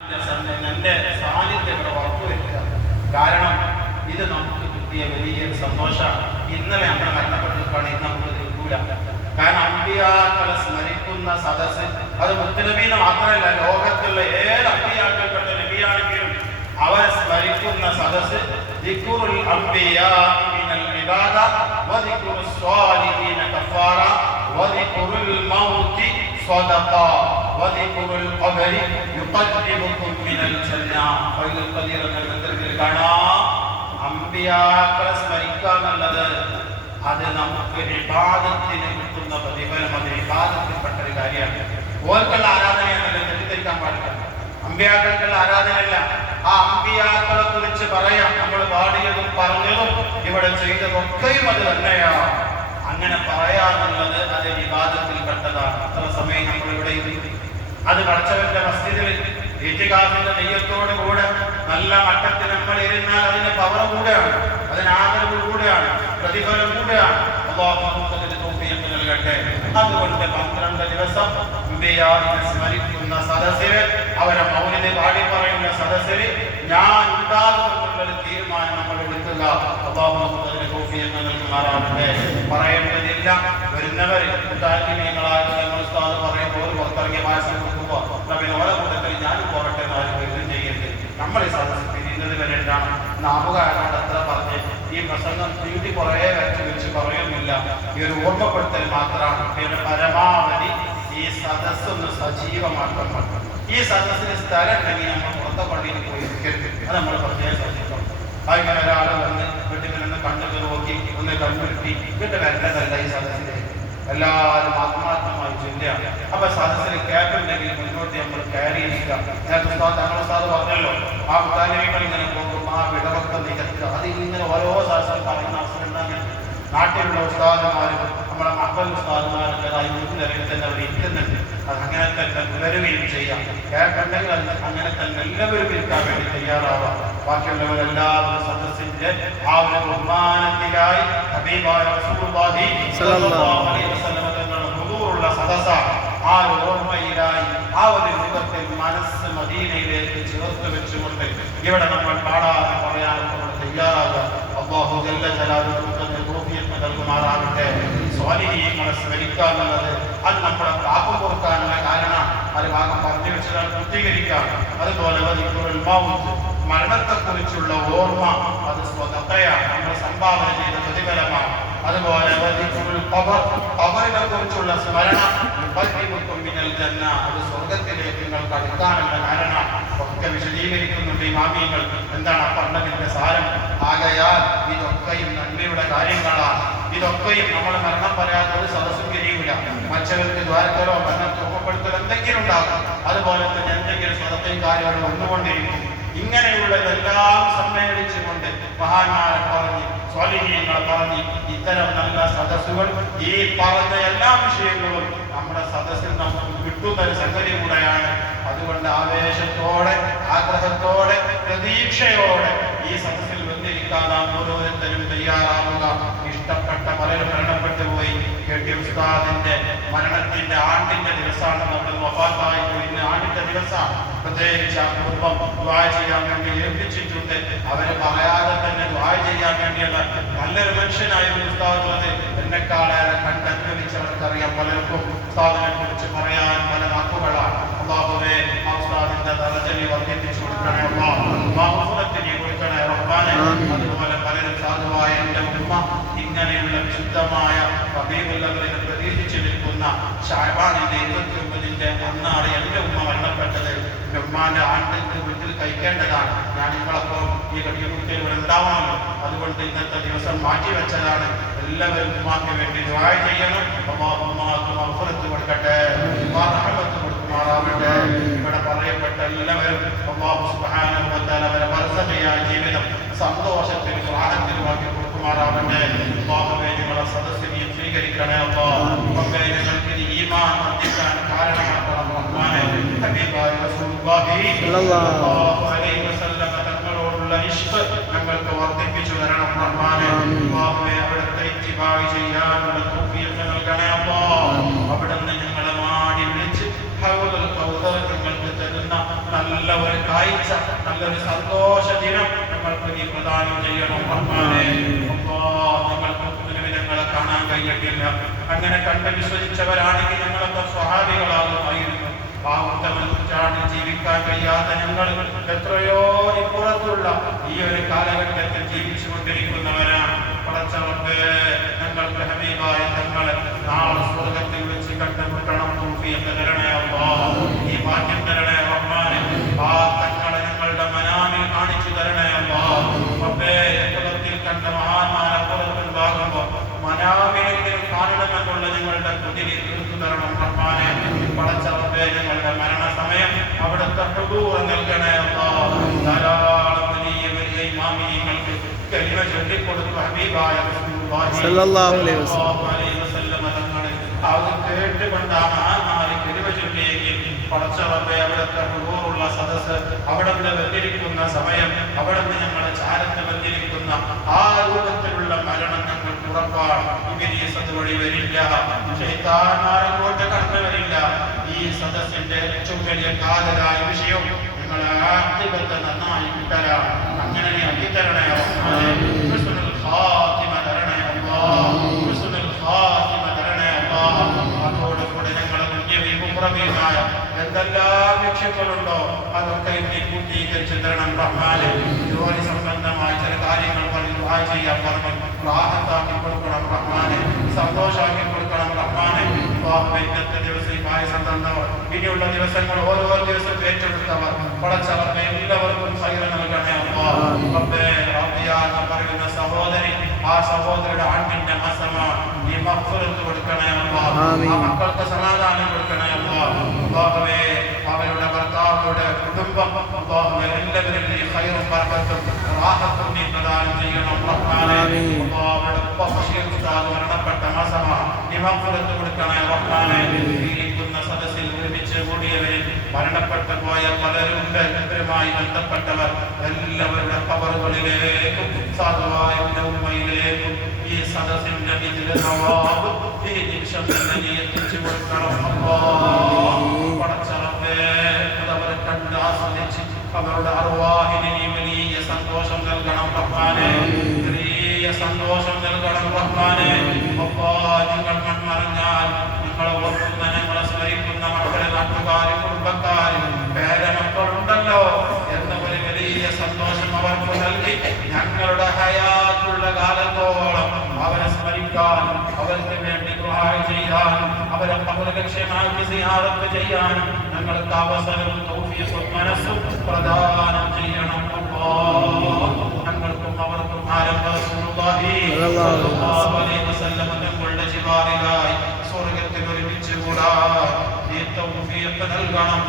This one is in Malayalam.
എന്റെ സാന്നിധ്യം ഇവിടെ ഉറപ്പുവരിക കാരണം ഇത് നമുക്ക് കിട്ടിയ വലിയ സന്തോഷമാണ്. ഇന്നലെ നമ്മൾ മരണപ്പെട്ടിരിക്കുകയാണ് ഇന്ന് നമുക്ക് കിട്ടൂല. കാരണം അമ്പിയാക്കളെ സ്മരിക്കുന്ന സദസ്സ് അത് മുത്തനബീന് മാത്രമല്ല ലോകത്തുള്ള ഏത് അമ്പിയാക്കൾപ്പെട്ട നബിയാണെങ്കിലും അവരെ സ്മരിക്കുന്ന സദസ്സ് ദിക്റുൽ അംബിയാ മിനൽ ഇബാദ വദിക്റുൽ സ്വാലിഹീന കഫാറ മൗതി വദിഖുൽ ഖബരി യുഖദ്ദിബുകും മിനൽ ജന്ന ഫൈദുൽ ഖദീർ എന്ന ഗ്രന്ഥത്തിൽ കാണാം അമ്പിയാക്കളെ സ്മരിക്കുക എന്നുള്ളത് അത് നമുക്ക് വിവാദത്തിന് കിട്ടുന്ന പ്രതിഫലം അത് വിവാദത്തിൽപ്പെട്ട ഒരു കാര്യമാണ്. ഓർക്കുള്ള ആരാധനയാണല്ലോ തെറ്റിദ്ധരിക്കാൻ പാടില്ല. അമ്പിയാക്കൾക്കുള്ള ആരാധനയല്ല. ആ അമ്പിയാക്കളെ കുറിച്ച് പറയാം. നമ്മൾ പാടിയതും പറഞ്ഞതും ഇവിടെ ചെയ്തതൊക്കെയും അത് തന്നെയാണ്. അങ്ങനെ പറയാന്നുള്ളത് അത് വിവാദത്തിൽപ്പെട്ടതാണ് അത്ര സമയം നമ്മൾ ഇവിടെ അത് പഠിച്ചവന്റെ മസ്ജിദിൽ ഏറ്റുകാസിന്റെ നെയ്യത്തോട് കൂടെ നല്ല മട്ടത്തിൽ നമ്മൾ ഇരുന്നാൽ അതിന്റെ പവർ കൂടെയാണ്. അതിന് ആദരവ് കൂടെയാണ്. പ്രതിഫലം കൂടെയാണ്. നൽകട്ടെ. അതുകൊണ്ട് ദിവസം അവരെ പറയുന്ന ഞാൻ നമ്മൾ പറയേണ്ടതില്ല. വരുന്നവര് താല്പര്യങ്ങളായിട്ട് പിന്നെ ഓരോ കൂട്ടത്തിൽ ഞാനും പോകട്ടെ ആരും വരുന്നും ചെയ്യരുത്. നമ്മളെ ഈ വരെ എന്താണ്? വരെയാണ് നാമുകാരനോട് എത്ര പറഞ്ഞ് ഈ പ്രസംഗം നീട്ടി കുറേ വരച്ചു വെച്ച് പറയുന്നില്ല. ഈ ഒരു ഓർമ്മപ്പെടുത്തൽ മാത്രമാണ്. പിന്നെ പരമാവധി ഈ സദസ് ഒന്ന് സജീവമാക്കാൻ പറ്റും. ഈ സദസ്സിന് സ്ഥലം ഉണ്ടെങ്കിൽ നമ്മൾ പുറത്തെ പള്ളിയിൽ പോയി അത് നമ്മൾ പ്രത്യേകം ശ്രദ്ധിക്കണം അങ്ങനെ ഒരാൾ വന്ന് വീട്ടിൽ നിന്ന് കണ്ണൊക്കെ നോക്കി ഒന്ന് കണ്ണുരുട്ടി വീട്ടിൽ വരേണ്ടതല്ല ഈ സദസ്സിന്റെ എല്ലാവരും ആത്മാർത്ഥമായി ചൊല്ലുകയാണ് അപ്പൊ സദസ്സിൽ കേട്ടുണ്ടെങ്കിൽ മുന്നോട്ട് നമ്മൾ കയറി ഇരിക്കുക നേരത്തെ ഞങ്ങൾ ഉസ്താദ് പറഞ്ഞല്ലോ ആ മുത്താലിമികൾ ഇങ്ങനെ പോകും ആ വിടവക്ത നികത്തുക അത് ഇങ്ങനെ ഓരോ സദസ്സിൽ പറയുന്ന അവസരം ഉണ്ടാകും. നാട്ടിലുള്ള ഉസ്താദന്മാരും നമ്മളെ മക്കൾ ഉസ്താദന്മാരൊക്കെ അത് വീട്ടിലിറങ്ങി തന്നെ അവർ ഇരിക്കുന്നുണ്ട്. അത് അങ്ങനെ തന്നെ പുലരുകയും ചെയ്യാം. കേട്ടുണ്ടെങ്കിൽ അത് അങ്ങനെ തന്നെ എല്ലാവരും ഇരിക്കാൻ വേണ്ടി തയ്യാറാവാം. ബാക്കിയുള്ളവരെല്ലാവരും സദസ്സിന്റെ ആ ഒരു ബഹുമാനത്തിലായി ഹബീബായ റസൂലുള്ളാഹി സ്വല്ലല്ലാഹു അലൈഹി വസല്ലം ഹുദൂറുള്ള സദസ്സാണ് ആ ഒരു ഓർമ്മയിലായി ആ ഒരു രൂപത്തിൽ മനസ്സ് മദീനയിലേക്ക് ചേർത്ത് വെച്ചുകൊണ്ട് ഇവിടെ നമ്മൾ പാടാനും പറയാനും നമ്മൾ തയ്യാറാകുക അള്ളാഹു ജല്ല ജലാലുഹു തന്നെ തൗഫീഖ് നൽകുമാറാകട്ടെ. സ്വാലിഹീങ്ങളെ സ്മരിക്കുക എന്നുള്ളത് അത് നമ്മുടെ പാപം കൊടുക്കാനുള്ള കാരണം അത് ഭാഗം പറഞ്ഞു വെച്ചതാൽ പൂർത്തീകരിക്കാം. അതുപോലെ മരണത്തെക്കുറിച്ചുള്ള ഓർമ്മ അത് സ്വതത്തയാണ് നമ്മൾ സംഭാവന ചെയ്ത പ്രതിഫലമാണ്. അതുപോലെ ഖബറിനെ കുറിച്ചുള്ള സ്മരണ അത് സ്വർഗത്തിലേക്ക് നിങ്ങൾക്ക് അടുക്കാനുള്ള കാരണം ഒക്കെ വിശദീകരിക്കുന്നുണ്ട് ഈ മാമിയങ്ങൾ. എന്താണ് ആ സാരം? ആകയാൽ ഇതൊക്കെയും നന്മയുടെ കാര്യങ്ങളാണ്. ഇതൊക്കെയും നമ്മൾ മരണം പറയാതെ ഒരു സദസ്സും തിരിയൂല മറ്റവർക്ക് ദ്വാരത്തലോ മരണം തൂക്കപ്പെടുത്തൽ എന്തെങ്കിലും ഉണ്ടാകും. അതുപോലെ തന്നെ എന്തെങ്കിലും സ്വതത്തെയും കാര്യങ്ങൾ വന്നുകൊണ്ടിരിക്കും. ഇങ്ങനെയുള്ളതെല്ലാം സമ്മേളിച്ചുകൊണ്ട് മഹാന്മാരെ പറഞ്ഞ് സ്വാലിഹീങ്ങളെ പറഞ്ഞ് ഇത്തരം നല്ല സദസ്സുകൾ ഈ പറഞ്ഞ എല്ലാ വിഷയങ്ങളും നമ്മുടെ സദസ്സിൽ നമുക്ക് കിട്ടുന്ന ഒരു സംഗതി കൂടെയാണ്. അതുകൊണ്ട് ആവേശത്തോടെ ആഗ്രഹത്തോടെ പ്രതീക്ഷയോടെ ഈ സദസ്സിൽ വന്നിരിക്കാൻ നാം ഓരോരുത്തരും തയ്യാറാവുക മരണത്തിന്റെ ആണ്ടിന്റെ ദിവസമാണ് നമ്മൾ വഫാത്തായി പോയിരുന്ന ആണ്ടിന്റെ ദിവസമാണ് പ്രത്യേകിച്ച് ആ കുടുംബം ദ്വായ ചെയ്യാൻ വേണ്ടി ഏൽപ്പിച്ചിട്ടുണ്ട്. അവർ പറയാതെ തന്നെ ദ്വായ ചെയ്യാൻ വേണ്ടിയുള്ള നല്ലൊരു മനുഷ്യനായിരുന്നു ഉസ്താദ് ഉള്ളത് എന്നെക്കാളേറെ കണ്ടനുഭവിച്ചവർക്കറിയാം പലർക്കും ഉസ്താദിനെ കുറിച്ച് പറയാൻ പല വാക്കുകളാണ് അള്ളാഹുവേ ആ ഉസ്താദിന്റെ തലജലി വർദ്ധിപ്പിച്ചു കൊടുക്കണേ അള്ളാഹ് മഹഫറത്തിന് കൊടുക്കണേ റഹ്മാനെ അതുപോലെ പലരും സാധുവായ എന്റെ ഉമ്മ ഇങ്ങനെയുള്ള പതിവുള്ളവരെ പ്രതീക്ഷിച്ചു നിൽക്കുന്ന ഷാബാനിന്റെ ഇരുപത്തി ഒമ്പതിന്റെ അന്നാണ് എന്റെ ഉമ്മ മരണപ്പെട്ടത്. ഉമ്മാന്റെ ആണ്ടിന്റെ വീട്ടിൽ കഴിക്കേണ്ടതാണ് ഞാൻ നിങ്ങളൊപ്പം ഈ കടിയ കുട്ടികൾ ഇവിടെ ഉണ്ടാവണമല്ലോ അതുകൊണ്ട് ഇന്നത്തെ ദിവസം മാറ്റി വെച്ചതാണ്. എല്ലാവരും ഉമ്മാക്ക് വേണ്ടി ദ്വായ ചെയ്യണം. ഉമ്മാക്ക് മഗ്ഫിറത്ത് കൊടുക്കട്ടെ. ഉമ്മാ കൊടുക്കുമാറാവട്ടെ ഇവിടെ പറയപ്പെട്ട എല്ലാവരും അള്ളാഹു സുബ്ഹാനഹു വ തആല അവരെ ജീവിതം സന്തോഷത്തിനും ആനന്ദത്തിനുമാക്കി കൊടുക്കുമാറാവട്ടെ അള്ളാഹുവേ നിങ്ങളെ സദസ്സിനെയും സ്വീകരിക്കണേ റബ്ബേ ഞങ്ങൾക്ക് ഈമാൻ വർദ്ധിക്കാൻ കാരണമാക്കണം റഹ്മാനെ ഹബീബായ റസൂലുള്ളാഹി സ്വല്ലല്ലാഹു അലൈഹി വസല്ലം തങ്ങളോടുള്ള ഇഷ്ക് ഞങ്ങൾക്ക് വർദ്ധിപ്പിച്ചു തരണം റഹ്മാനെ അള്ളാഹുവേ അവിടുത്തെ ഇത്തിബായ് ചെയ്യാനുള്ള തൗഫീഖ് നൽകണേ അള്ളാഹ് അവിടുന്ന് ഞങ്ങളെ മാടി വിളിച്ച് ഹൗദുൽ കൗസർ ഞങ്ങൾക്ക് തരുന്ന നല്ല ഒരു കാഴ്ച നല്ലൊരു സന്തോഷ ദിനം ഞങ്ങൾക്ക് നീ പ്രദാനം ചെയ്യണം. കഴിയട്ടില്ല അങ്ങനെ കണ്ട് വിശ്വസിച്ചവരാണെങ്കിൽ ഞങ്ങളൊക്കെ സ്വഹാബികളാകുമായിരുന്നു. പാവത്തവൻ ചാടി ജീവിക്കാൻ കഴിയാത്ത ഞങ്ങൾ എത്രയോ ഇപ്പുറത്തുള്ള ഈ ഒരു കാലഘട്ടത്തിൽ ജീവിച്ചു കൊണ്ടിരിക്കുന്നവരാണ് പടച്ചവർക്ക് ഞങ്ങൾക്ക് ഹബീബായ തങ്ങളെ നാളെ സ്വർഗത്തിൽ വെച്ച് കണ്ടുമുട്ടണം തരണേ അല്ലാഹ് ഈ ഭാഗ്യം തരണേ റഹ്മാനെ ആ തങ്ങളെ ഞങ്ങളുടെ മനാമിൽ കാണിച്ചു തരണേ അല്ലാഹ് റബ്ബേ യഥാർത്ഥത്തിൽ കണ്ട മഹാന്മാരെ പുറത്തുണ്ടാകുമ്പോൾ മനാമിനെങ്കിലും കാണണമെന്നുള്ള കുതിരി തീർത്തു തരണം റഹ്മാനെ പടച്ചവർക്ക് ഞങ്ങളുടെ മരണസമയം അവിടുത്തെ ഹുദൂർ നൽകണേ ധാരാളം വലിയ വലിയ ഇമാമിയങ്ങൾക്ക് കരിമ ചൊല്ലിക്കൊടുത്തു ഹബീബായ അത് കേട്ടുകൊണ്ടാണ് ആ നാല് കലിമ ചൊല്ലിയെങ്കിൽ പടച്ചവരുടെ അവിടുത്തെ ഹുദൂറുള്ള സദസ്സ് അവിടുന്ന് വന്നിരിക്കുന്ന സമയം അവിടുന്ന് ഞങ്ങളെ ചാരത്ത് വന്നിരിക്കുന്ന ആ രൂപത്തിലുള്ള മരണം ഞങ്ങൾക്ക് ഉറപ്പാണ്. ഇബിലീസ് അതുവഴി വരില്ല. കൊണ്ട് കടന്നു വരില്ല ഈ സദസ്സിന്റെ ഏറ്റവും വലിയ കാതലായ വിഷയം ഞങ്ങളെ ആദ്യത്തെ നന്നായി കിട്ടലാണ് അങ്ങനെ നീ അടിത്തരണേ റഹ്മാനേ. ഹുസ്നുൽ ഖാത്തിമ തരണേ അല്ലാഹ്. ഹുസ്നുൽ ഖാത്തിമ തരണേ അല്ലാഹ്. അതോടുകൂടെ ഞങ്ങളെ എന്തെല്ലാം ലക്ഷ്യങ്ങളുണ്ടോ അതൊക്കെ നീ പൂർത്തീകരിച്ചു തരണം റഹ്മാനെ. ജോലി സംബന്ധമായ ചില കാര്യങ്ങൾ പറഞ്ഞു ചെയ്യാൻ പറഞ്ഞു റാഹത്താക്കി കൊടുക്കണം റഹ്മാനെ. കൊടുക്കണം റഹ്മാനെ അല്ലാഹുവേ, ഇന്നത്തെ ദിവസം ഈ പായസം തന്നവർ ഇനിയുള്ള ദിവസങ്ങൾ ഓരോ ദിവസം ഏറ്റെടുത്തവർ പടച്ചവർ എല്ലാവർക്കും സൈറ നൽകണേ അല്ലാഹ്. റബ്ബേ, റാബിയ എന്ന് പറയുന്ന സഹോദരി ആ സഹോദരിയുടെ ആണ്ടിന്റെ മാസമാണ് ഈ മഗ്ഫിറത്ത് കൊടുക്കണേ അല്ലാഹ്. ആമീൻ. ആ മക്കൾക്ക് സമാധാനം കൊടുക്കണേ അല്ലാഹ്. അല്ലാഹുവേ, അവരുടെ ഭർത്താവുടെ കുടുംബം അല്ലാഹുവേ, എല്ലാവരിലും നീ ഖൈറും ബർക്കത്തും റാഹത്തും നീ പ്രദാനം ചെയ്യണം റഹ്മാനേ. ആമീൻ. അല്ലാഹുവേ, ഉപ്പ ബഷീർ ഉസ്താദ് മരണപ്പെട്ട മാസമാണ് നീ മഗ്ഫിറത്ത് കൊടുക്കണേ റഹ്മാനേ. ഇരിക്കുന്ന സദസ്സിൽ ഒരുമിച്ച് കൂടിയവരിൽ മരണപ്പെട്ടു പോയ പലരുണ്ട് ഇവരുമായി ബന്ധപ്പെട്ടവർ എല്ലാവരുടെ കബറുകളിലേക്കും സാധുവായ ഉമ്മയിലേക്കും ഈ സദസ്സിന്റെ നവാബ് ഈ നിമിഷം തന്നെ നീ എത്തിച്ചു കൊടുക്കണം. പടച്ചറബ്ബേ, അതവരെ കണ്ട് ആസ്വദിച്ച് അവരുടെ വലിയ സന്തോഷം നൽകണം റഹ്മാനെ വലിയ സന്തോഷം നൽകണം റഹ്മാനെ അപ്പാ ഞങ്ങൾ മൺമറിഞ്ഞാൽ ഞങ്ങളെ ഓർക്കുന്ന ഞങ്ങളെ സ്മരിക്കുന്ന മക്കളെ നാട്ടുകാരും കുടുംബക്കാരും പേരമക്കളുണ്ടല്ലോ എന്ന ഒരു വലിയ സന്തോഷം അവർക്ക് നൽകി ഞങ്ങളുടെ ഹയാത്തുള്ള കാലത്തോളം അവരെ സ്മരിക്കാനും അവർക്ക് വേണ്ടി ദുആ ചെയ്യാനും അവരെ പകലക്ഷ്യമാക്കി സിയാറത്ത് ചെയ്യാനും ഞങ്ങൾക്ക് അവസരവും തൗഫീസും മനസ്സും പ്രദാനം ചെയ്യണം. ഞങ്ങൾക്കും അവർക്കും തങ്ങളുടെ ജിവാറിലായി സ്വർഗത്തിൽ ഒരുമിച്ച് കൂടാൻ നൽകണം.